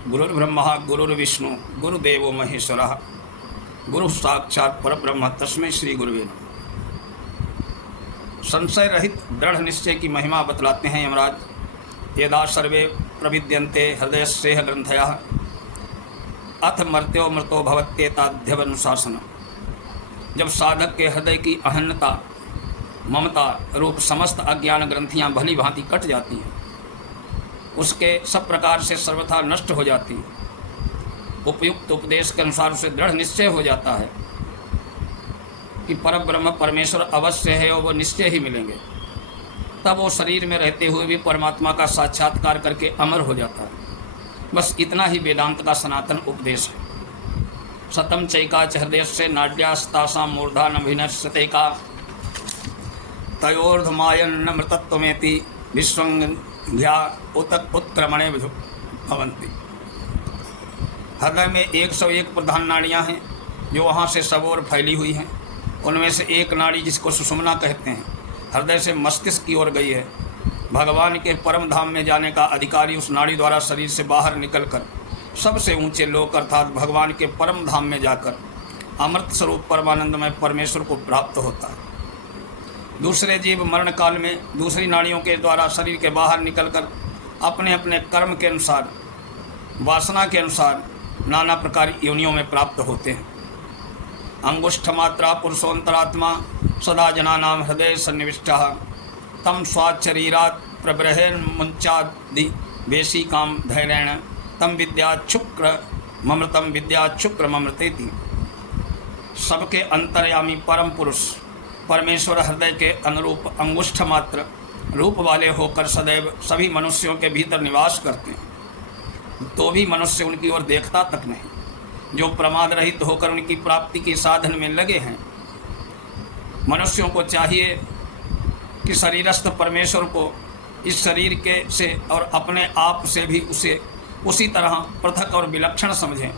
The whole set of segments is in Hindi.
गुरुर्ब्रह्मा गुरुर्विष्णु गुरुदेवो महेश्वरः गुरु साक्षात् परब्रह्म तस्मै श्री गुरुवे नमः। संशय रहित दृढ़ निश्चय की महिमा बतलाते हैं यमराज। यदा सर्वे प्रविद्यन्ते हृदयस्येह ग्रंथयः अथ मर्त्यो मृतो भवत्येताध्यवनुशासनम्। जब साधक के हृदय की अहन्नता ममता रूप समस्त अज्ञान ग्रंथियां भली भांति कट जाती हैं, उसके सब प्रकार से सर्वथा नष्ट हो जाती है, उपयुक्त उपदेश के अनुसार उसे दृढ़ निश्चय हो जाता है कि परब्रह्म परमेश्वर अवश्य है और वो निश्चय ही मिलेंगे, तब वो शरीर में रहते हुए भी परमात्मा का साक्षात्कार करके अमर हो जाता है। बस इतना ही वेदांत का सनातन उपदेश है। सतम चैका च हृदय से नाड्यास्तासा मूर्धा नभिनश्यते का तयोर्धमायन मृतत्वमेति विश्वंध्या उत्क्रमणे भवन्ति। हृदय में 101 प्रधान नाड़ियाँ हैं जो वहाँ से सब ओर फैली हुई हैं। उनमें से एक नाड़ी जिसको सुषुम्ना कहते हैं, हृदय से मस्तिष्क की ओर गई है। भगवान के परम धाम में जाने का अधिकारी उस नाड़ी द्वारा शरीर से बाहर निकलकर सबसे ऊंचे लोक अर्थात भगवान के परम धाम में जाकर अमृत स्वरूप परमानंदमय परमेश्वर को प्राप्त होता है। दूसरे जीव मरण काल में दूसरी नाड़ियों के द्वारा शरीर के बाहर निकलकर अपने अपने कर्म के अनुसार वासना के अनुसार नाना प्रकार योनियों में प्राप्त होते हैं। अंगुष्ठ मात्रा पुरुषोन्तरात्मा सदा जनानां हृदय सन्निविष्टः तम स्वाचरीरात् प्रबृहेन मुंचादि वेशी काम धैर्येण तम विद्याच्छुक्र ममृतम विद्याच्छुक्र ममृतेति। सबके अंतर्यामी परम पुरुष परमेश्वर हृदय के अनुरूप अंगुष्ठ मात्र रूप वाले होकर सदैव सभी मनुष्यों के भीतर निवास करते हैं, तो भी मनुष्य उनकी ओर देखता तक नहीं। जो प्रमाद रहित होकर उनकी प्राप्ति के साधन में लगे हैं, मनुष्यों को चाहिए कि शरीरस्थ परमेश्वर को इस शरीर के से और अपने आप से भी उसे उसी तरह पृथक और विलक्षण समझें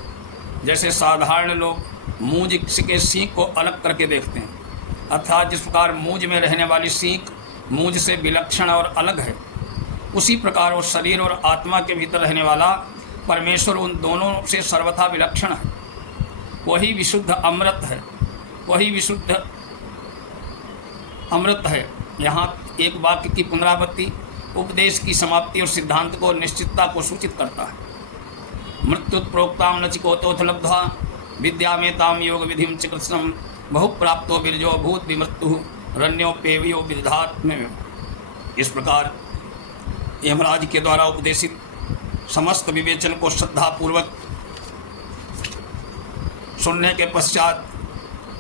जैसे साधारण लोग मूंज के सींग को अलग करके देखते हैं। अर्थात जिस प्रकार मूंज में रहने वाली सींग मूंज से विलक्षण और अलग है, उसी प्रकार वो शरीर और आत्मा के भीतर रहने वाला परमेश्वर उन दोनों से सर्वथा विलक्षण है। वही विशुद्ध अमृत है, वही विशुद्ध अमृत है। यहाँ एक वाक्य की पुनरावृत्ति उपदेश की समाप्ति और सिद्धांत को निश्चितता को सूचित करता है। मृत्युत्प्रोक्ताम नचिकोतोथ लब्ध्वा विद्यामेताम योग विधिम च कृष्णम बहुप्राप्तो बिरजो भूत विमृत्यु रण्योपेवियो विधात्म। इस प्रकार यमराज के द्वारा उपदेशित समस्त विवेचन को श्रद्धापूर्वक सुनने के पश्चात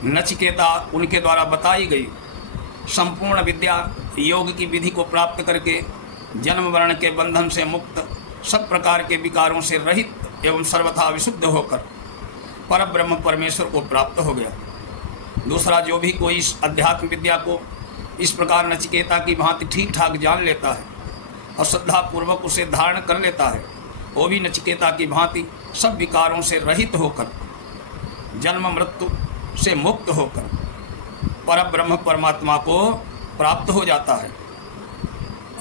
नचिकेता उनके द्वारा बताई गई संपूर्ण विद्या योग की विधि को प्राप्त करके जन्म वर्ण के बंधन से मुक्त, सब प्रकार के विकारों से रहित एवं सर्वथा विशुद्ध होकर परब्रह्म परमेश्वर को प्राप्त हो गया। दूसरा, जो भी कोई इस अध्यात्म विद्या को इस प्रकार नचिकेता की भांति ठीक ठाक जान लेता है और श्रद्धापूर्वक उसे धारण कर लेता है, वो भी नचिकेता की भांति सब विकारों से रहित होकर जन्म मृत्यु से मुक्त होकर परब्रह्म परमात्मा को प्राप्त हो जाता है।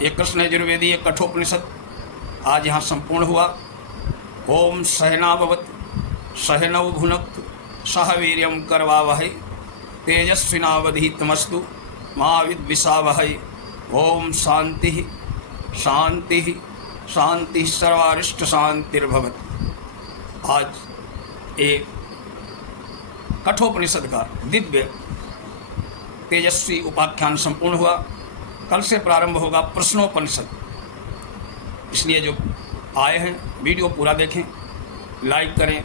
ये कृष्ण यजुर्वेदीय कठोपनिषद आज यहाँ संपूर्ण हुआ। ओम सहनाववत सहनौ भुनक्तु सह वीर्यं करवावहै तेजस्विनावधीतमस्तु मा विद्विषावहै। ओम शांति शांति शांति सर्वारिष्ट शांतिर्भवतु। आज एक कठोपनिषद का दिव्य तेजस्वी उपाख्यान संपूर्ण हुआ। कल से प्रारंभ होगा प्रश्नोपनिषद। इसलिए जो आए हैं वीडियो पूरा देखें, लाइक करें,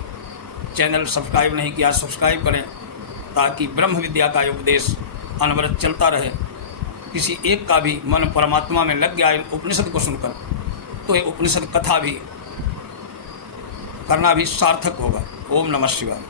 चैनल सब्सक्राइब नहीं किया सब्सक्राइब करें, ताकि ब्रह्म विद्या का उपदेश अनवरत चलता रहे। किसी एक का भी मन परमात्मा में लग गया इन उपनिषद को सुनकर, तो ये उपनिषद कथा भी करना भी सार्थक होगा। ओम नमः शिवाय।